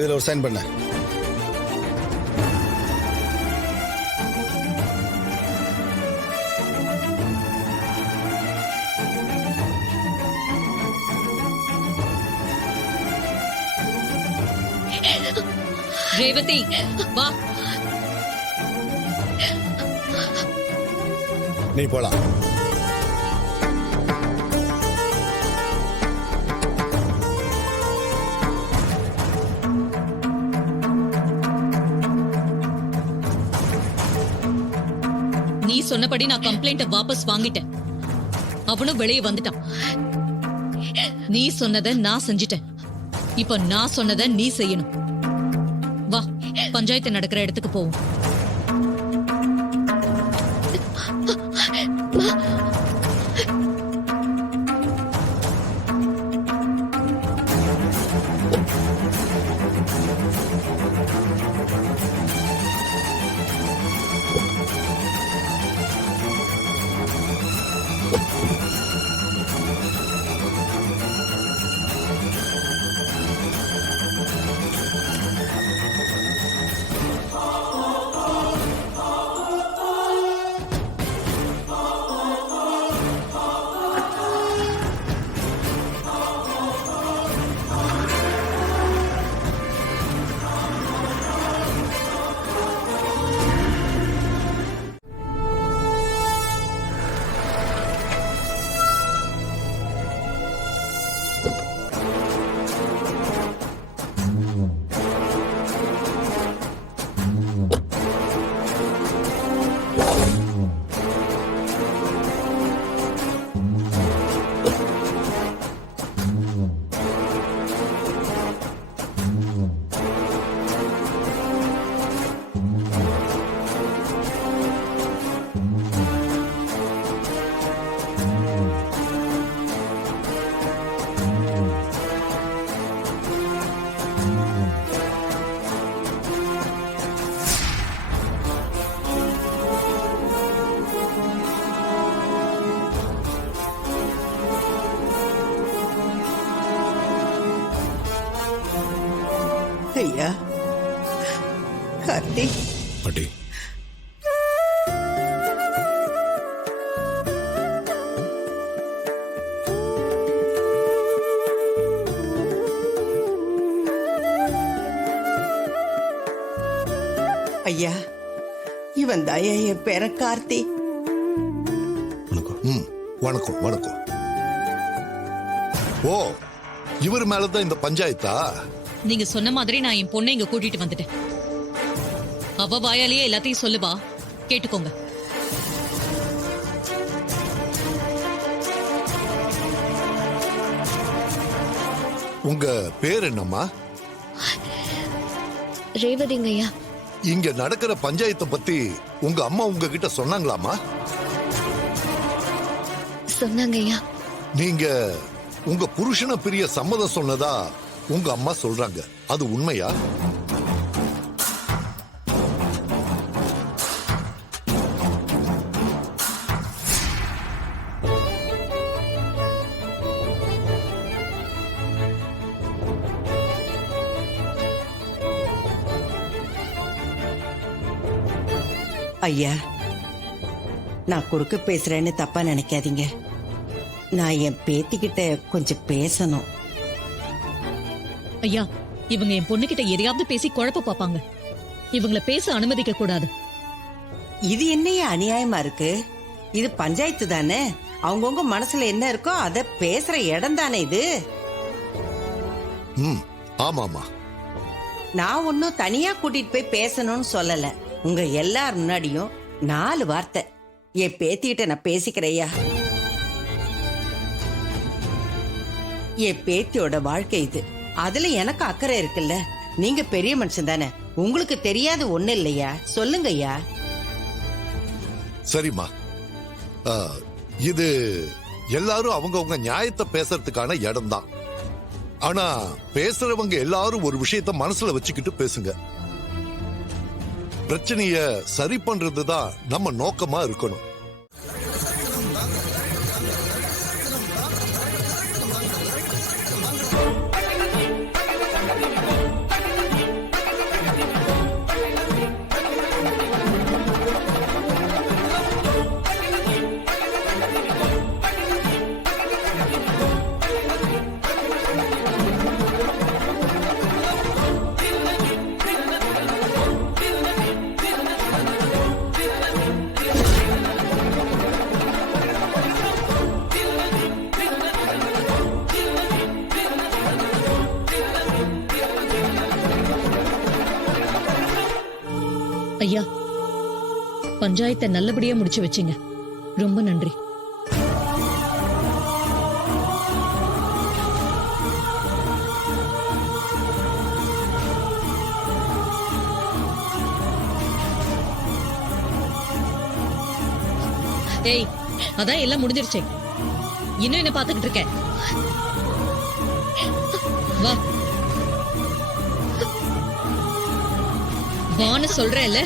இதுல ஒரு சைன் பண்ண. ரேவதி வா. நீ போலாம். நீ சொன்னபடி நான் கம்ப்ளைண்ட வாபஸ் வாங்கிட்டேன். அவனும் வெளியே வந்துட்டான். நீ சொன்னதை நான் செஞ்சிட்டேன். இப்ப நான் சொன்னதை நீ செய்யணும். வா, பஞ்சாயத்து நடக்கிற இடத்துக்கு போவோம். ஐயா கார்த்தி, பாட்டி ஐயா இவன் தாயா என் பேர கார்த்தி. வணக்கம். வணக்கம் வணக்கம். ஓ, இவர் மேலதான் இந்த பஞ்சாயத்தா? நீங்க சொன்ன மாதிரி நான் என் பொண்ணை இங்க கூட்டிட்டு வந்துட்டேன். அவ வாயாலேயே எல்லாத்தையும் சொல்லுவா, கேட்டுக்கோங்க. உங்க பேர் என்னம்மா? ரேவதிங்கய்யா. இங்க நடக்கிற பஞ்சாயத்தை பத்தி உங்க அம்மா உங்ககிட்ட சொன்னாங்களாமா? சொன்னாங்கய்யா. நீங்க உங்க புருஷனை பிரிய சம்மதம் சொன்னதா உங்க அம்மா சொல்றாங்க. அது உண்மையா? ஐயா நான் குறுக்க பேசுறேன்னு தப்பா நினைக்காதீங்க. நான் என் பேத்திக்கிட்ட கொஞ்சம் பேசணும். ஐயா, இவங்க என் பொண்ணுகிட்ட எதையாவது பேசி குழப்ப பாப்பாங்க. இவங்கள பேச அனுமதிக்க கூடாது. இது என்னையா அநியாயமா இருக்கு? இது பஞ்சாயத்து தானே. அவங்கவுங்க மனசுல என்ன இருக்கோ அத பேசுற இடம் தானே இது. ஆமாமா. நான் ஒன்னும் தனியா கூட்டிட்டு போய் பேசணும்னு சொல்லல. உங்க எல்லார் முன்னாடியும் 4 வார்த்தை என் பேத்திக்கிட்ட நான் பேசிக்கிறேயா. என் பேத்தியோட வாழ்க்கை இது. அதுல எனக்கு அக்கறை இருக்குல்ல. நீங்க பெரிய மனுஷன் தானே, உங்களுக்கு தெரியாது ஒண்ணு இல்லையா? சொல்லுங்கய்யா. சரிம்மா, இது எல்லாரும் அவங்கவுங்க நியாயத்தை பேசுறதுக்கான இடம் தான். ஆனா பேசுறவங்க எல்லாரும் ஒரு விஷயத்த மனசுல வச்சுக்கிட்டு பேசுங்க. பிரச்சனைய சரி பண்றதுதான் நம்ம நோக்கமா இருக்கணும். பஞ்சாயத்தை நல்லபடியா முடிச்சு வச்சீங்க. ரொம்ப நன்றி. ஏய், அதான் எல்லாம் முடிஞ்சிருச்சே. இன்னும் என்ன பாத்துக்கிட்டு இருக்க? வா வான்னு சொல்றேன்ல.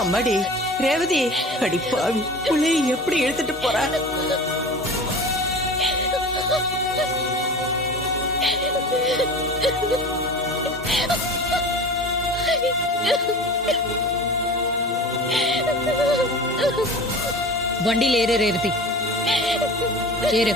அம்மாடி ரேவதி, அடிப்பாவி புள்ளைய எப்படி எடுத்துட்டு போறா? வண்டியில ஏறு ரேவதி, ஏறு.